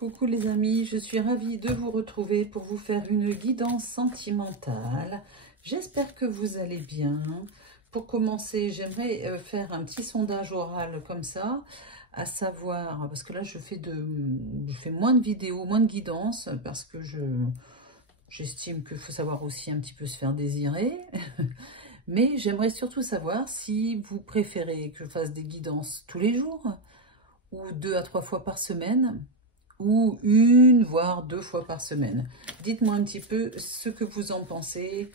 Coucou les amis, je suis ravie de vous retrouver pour vous faire une guidance sentimentale. J'espère que vous allez bien. Pour commencer, j'aimerais faire un petit sondage oral comme ça, à savoir, parce que là je fais moins de vidéos, moins de guidance, parce que j'estime qu'il faut savoir aussi un petit peu se faire désirer. Mais j'aimerais surtout savoir si vous préférez que je fasse des guidances tous les jours, ou 2 à 3 fois par semaine, ou 1 voire 2 fois par semaine. Dites-moi un petit peu ce que vous en pensez.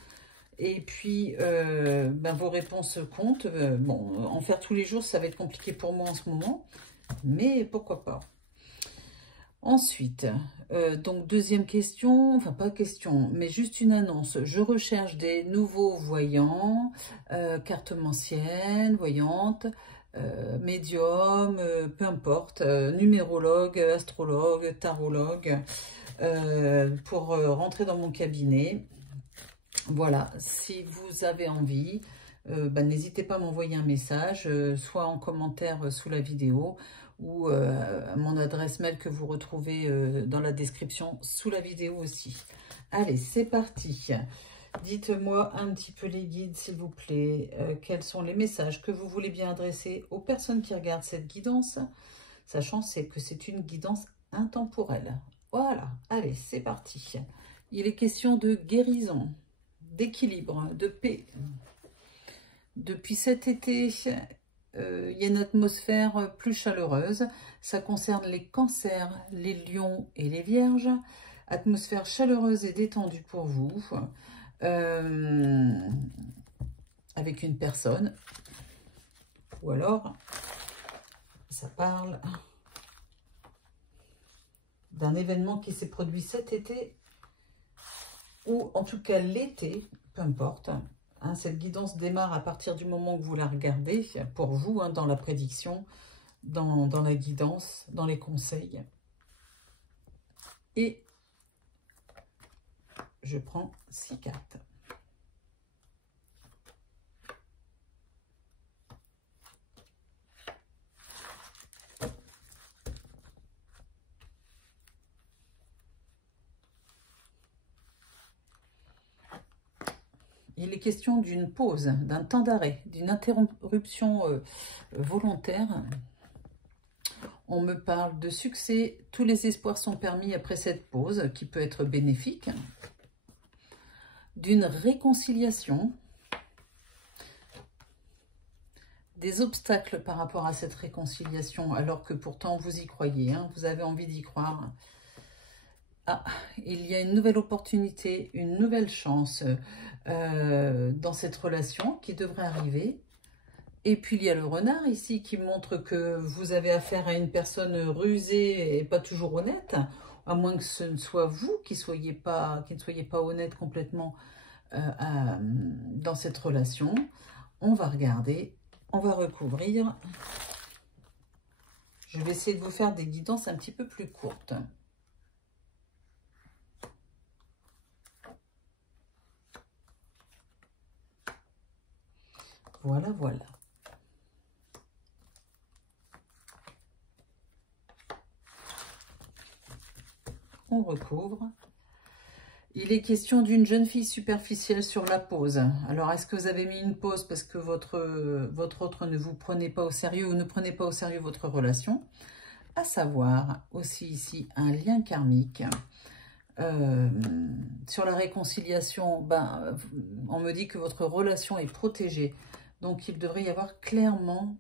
Et puis, vos réponses comptent. Bon, en faire tous les jours, ça va être compliqué pour moi en ce moment. Mais pourquoi pas. Ensuite, donc deuxième question, enfin pas question, mais juste une annonce. Je recherche des nouveaux voyants, cartomancienne, voyante, médium, peu importe, numérologue, astrologue, tarologue, pour rentrer dans mon cabinet. Voilà, si vous avez envie, n'hésitez pas à m'envoyer un message, soit en commentaire sous la vidéo, ou à mon adresse mail que vous retrouvez dans la description sous la vidéo aussi. Allez, c'est parti. Dites-moi un petit peu les guides, s'il vous plaît. Quels sont les messages que vous voulez bien adresser aux personnes qui regardent cette guidance, sachant que c'est une guidance intemporelle. Voilà, allez, c'est parti. Il est question de guérison, d'équilibre, de paix. Depuis cet été, il y a une atmosphère plus chaleureuse. Ça concerne les cancers, les lions et les vierges. Atmosphère chaleureuse et détendue pour vous. Avec une personne. Ou alors, ça parle d'un événement qui s'est produit cet été. Ou en tout cas l'été, peu importe. Cette guidance démarre à partir du moment où vous la regardez, pour vous, dans la prédiction, dans la guidance, dans les conseils. Et je prends 6 cartes. Il est question d'une pause, d'un temps d'arrêt, d'une interruption volontaire. On me parle de succès. Tous les espoirs sont permis après cette pause, qui peut être bénéfique. D'une réconciliation. Des obstacles par rapport à cette réconciliation, alors que pourtant vous y croyez, vous avez envie d'y croire. Ah, il y a une nouvelle opportunité, une nouvelle chance dans cette relation qui devrait arriver. Et puis il y a le renard ici qui montre que vous avez affaire à une personne rusée et pas toujours honnête, à moins que ce ne soit vous qui ne soyez pas honnête complètement dans cette relation. On va regarder, on va recouvrir. Je vais essayer de vous faire des guidances un petit peu plus courtes. Voilà, voilà. On recouvre. Il est question d'une jeune fille superficielle sur la pause. Alors, est-ce que vous avez mis une pause parce que votre autre ne vous prenait pas au sérieux ou ne prenait pas au sérieux votre relation? À savoir, aussi ici, un lien karmique. Sur la réconciliation, on me dit que votre relation est protégée. Donc, il devrait y avoir clairement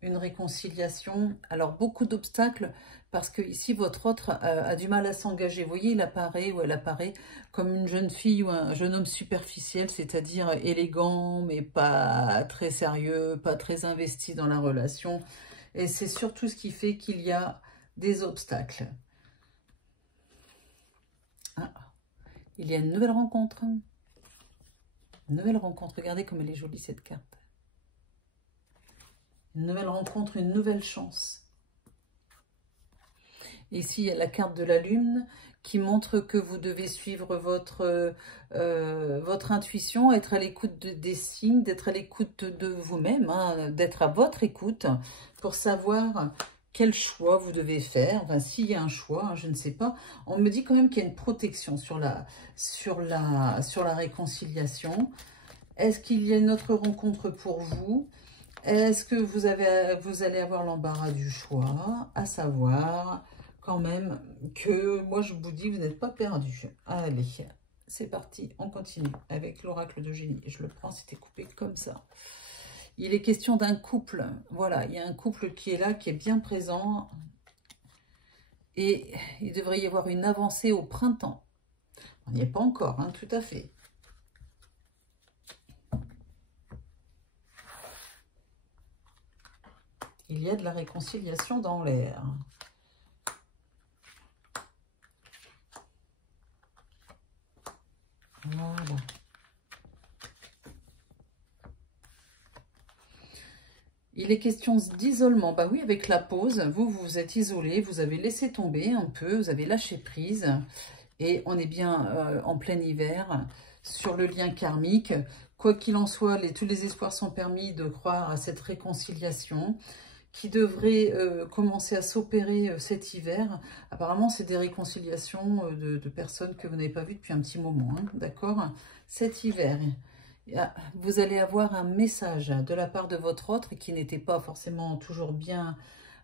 une réconciliation. Alors, beaucoup d'obstacles parce que ici, votre autre a du mal à s'engager. Vous voyez, il apparaît ou elle apparaît comme une jeune fille ou un jeune homme superficiel, c'est-à-dire élégant, mais pas très sérieux, pas très investi dans la relation. Et c'est surtout ce qui fait qu'il y a des obstacles. Il y a une nouvelle rencontre. Une nouvelle rencontre. Regardez comme elle est jolie, cette carte. Une nouvelle rencontre, une nouvelle chance. Ici, il y a la carte de la lune qui montre que vous devez suivre votre intuition, être à l'écoute des signes, d'être à l'écoute de vous-même, d'être à votre écoute pour savoir quel choix vous devez faire. Enfin, s'il y a un choix, hein, je ne sais pas. On me dit quand même qu'il y a une protection sur la réconciliation. Est-ce qu'il y a une autre rencontre pour vous? Est-ce que vous allez avoir l'embarras du choix? À savoir quand même que moi je vous dis, vous n'êtes pas perdu. Allez, c'est parti, on continue avec l'oracle de génie. Je le prends, c'était coupé comme ça. Il est question d'un couple. Voilà, il y a un couple qui est là, qui est bien présent. Et il devrait y avoir une avancée au printemps. On n'y est pas encore, hein, tout à fait. Il y a de la réconciliation dans l'air. Voilà. Il est question d'isolement. Bah oui, avec la pause, vous vous êtes isolé, vous avez laissé tomber un peu, vous avez lâché prise. Et on est bien en plein hiver sur le lien karmique. Quoi qu'il en soit, tous les espoirs sont permis de croire à cette réconciliation qui devrait commencer à s'opérer cet hiver. Apparemment, c'est des réconciliations de personnes que vous n'avez pas vues depuis un petit moment, hein, d'accord? Cet hiver, vous allez avoir un message de la part de votre autre qui n'était pas forcément toujours bien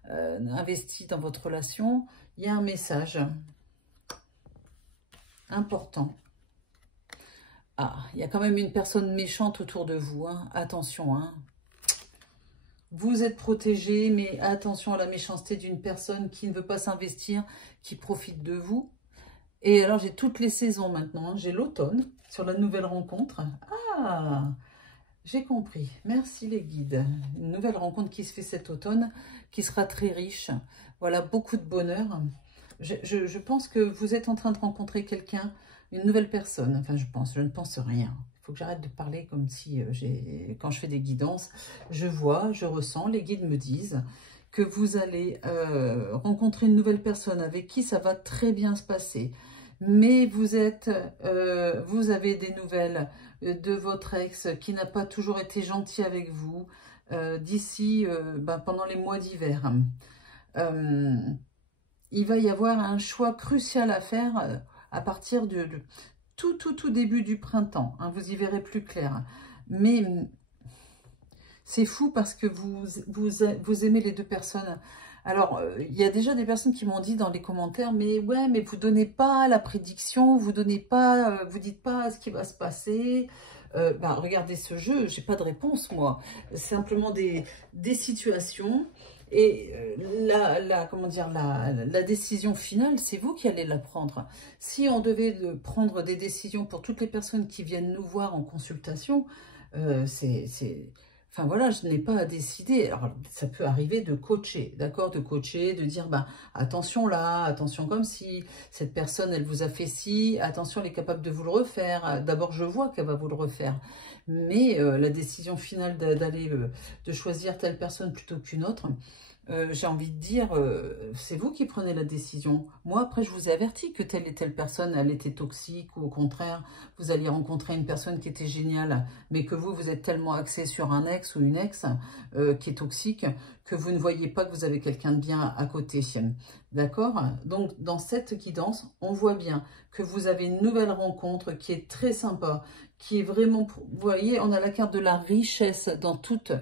investi dans votre relation. Il y a un message important. Ah, il y a quand même une personne méchante autour de vous, hein. Attention, hein. Vous êtes protégé, mais attention à la méchanceté d'une personne qui ne veut pas s'investir, qui profite de vous. Et alors, j'ai toutes les saisons maintenant, hein. J'ai l'automne sur la nouvelle rencontre. Ah, j'ai compris. Merci les guides. Une nouvelle rencontre qui se fait cet automne, qui sera très riche. Voilà, beaucoup de bonheur. Je pense que vous êtes en train de rencontrer quelqu'un, une nouvelle personne. Enfin, je ne pense rien. Il faut que j'arrête de parler comme si quand je fais des guidances, je vois, je ressens, les guides me disent que vous allez rencontrer une nouvelle personne avec qui ça va très bien se passer. Mais vous avez des nouvelles de votre ex qui n'a pas toujours été gentil avec vous d'ici pendant les mois d'hiver. Il va y avoir un choix crucial à faire à partir de tout début du printemps. Hein, vous y verrez plus clair. Mais c'est fou parce que vous aimez les deux personnes. Alors, il y a déjà des personnes qui m'ont dit dans les commentaires, mais ouais, mais vous donnez pas la prédiction, vous dites pas ce qui va se passer. Regardez ce jeu, j'ai pas de réponse moi. Simplement des situations. Et la décision finale, c'est vous qui allez la prendre. Si on devait prendre des décisions pour toutes les personnes qui viennent nous voir en consultation, enfin voilà, je n'ai pas à décider. Alors, ça peut arriver de coacher, d'accord? De coacher, de dire, attention là, attention comme si, cette personne, elle vous a fait ci, attention, elle est capable de vous le refaire. D'abord, je vois qu'elle va vous le refaire. Mais la décision finale de choisir telle personne plutôt qu'une autre, j'ai envie de dire, c'est vous qui prenez la décision. Moi, après, je vous ai averti que telle et telle personne, elle était toxique, ou au contraire, vous alliez rencontrer une personne qui était géniale, mais que vous êtes tellement axé sur un ex ou une ex qui est toxique, que vous ne voyez pas que vous avez quelqu'un de bien à côté. D'accord? Donc, dans cette guidance, on voit bien que vous avez une nouvelle rencontre qui est très sympa, qui est vraiment, vous voyez, on a la carte de la richesse dans toute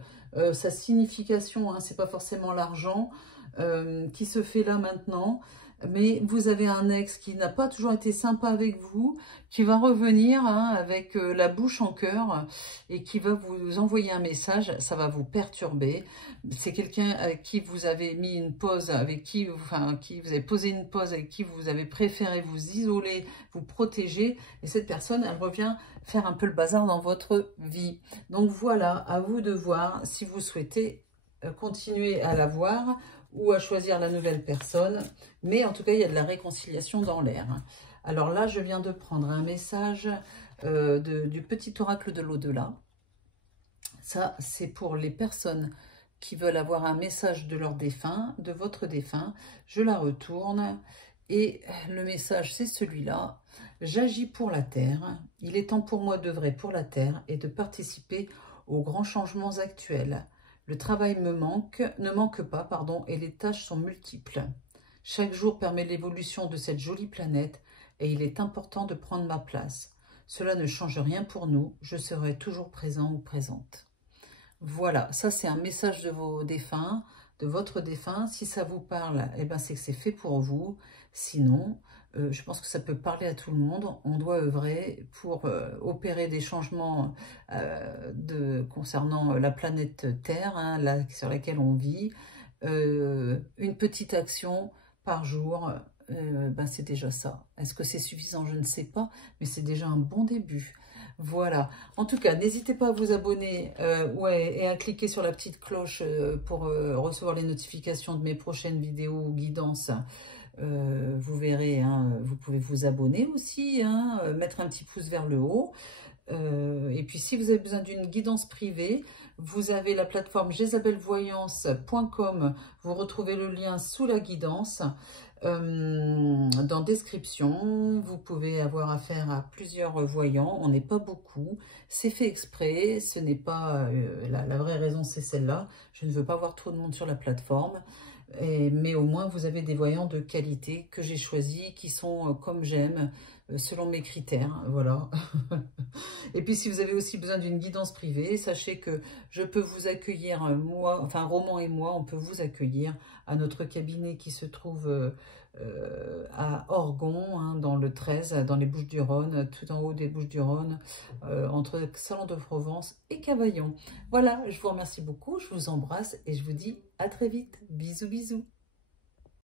sa signification, hein, c'est pas forcément l'argent qui se fait là maintenant, mais vous avez un ex qui n'a pas toujours été sympa avec vous, qui va revenir avec la bouche en cœur et qui va vous envoyer un message, ça va vous perturber. C'est quelqu'un avec qui vous avez mis une pause, qui vous avez posé une pause, avec qui vous avez préféré vous isoler, vous protéger, et cette personne, elle revient faire un peu le bazar dans votre vie. Donc voilà, à vous de voir si vous souhaitez continuer à la voir ou à choisir la nouvelle personne. Mais en tout cas, il y a de la réconciliation dans l'air. Alors là, je viens de prendre un message du petit oracle de l'au-delà. Ça, c'est pour les personnes qui veulent avoir un message de leur défunt, de votre défunt. Je la retourne et le message, c'est celui-là. J'agis pour la Terre. Il est temps pour moi d'œuvrer pour la Terre et de participer aux grands changements actuels. Le travail ne manque pas, pardon, et les tâches sont multiples. Chaque jour permet l'évolution de cette jolie planète et il est important de prendre ma place. Cela ne change rien pour nous, je serai toujours présent ou présente. Voilà, ça c'est un message de vos défunts, de votre défunt. Si ça vous parle, eh ben c'est que c'est fait pour vous. Sinon, je pense que ça peut parler à tout le monde. On doit œuvrer pour opérer des changements concernant la planète Terre, hein, sur laquelle on vit. Une petite action par jour, ben c'est déjà ça. Est-ce que c'est suffisant? Je ne sais pas, mais c'est déjà un bon début. Voilà. En tout cas, n'hésitez pas à vous abonner et à cliquer sur la petite cloche pour recevoir les notifications de mes prochaines vidéos ou guidances. Vous verrez, hein, vous pouvez vous abonner aussi, hein, mettre un petit pouce vers le haut. Et puis, si vous avez besoin d'une guidance privée, vous avez la plateforme jezabelvoyance.com. Vous retrouvez le lien sous la guidance. Dans description, vous pouvez avoir affaire à plusieurs voyants. On n'est pas beaucoup. C'est fait exprès. Ce n'est pas la vraie raison, c'est celle-là. Je ne veux pas avoir trop de monde sur la plateforme. Mais au moins, vous avez des voyants de qualité que j'ai choisis, qui sont comme j'aime, selon mes critères. Voilà. Et puis, si vous avez aussi besoin d'une guidance privée, sachez que je peux vous accueillir, moi, enfin, Roman et moi, on peut vous accueillir à notre cabinet qui se trouve à Orgon, hein, dans le 13, dans les Bouches-du-Rhône, tout en haut des Bouches-du-Rhône, entre Salon de Provence et Cavaillon. Voilà, je vous remercie beaucoup, je vous embrasse et je vous dis à très vite. Bisous, bisous.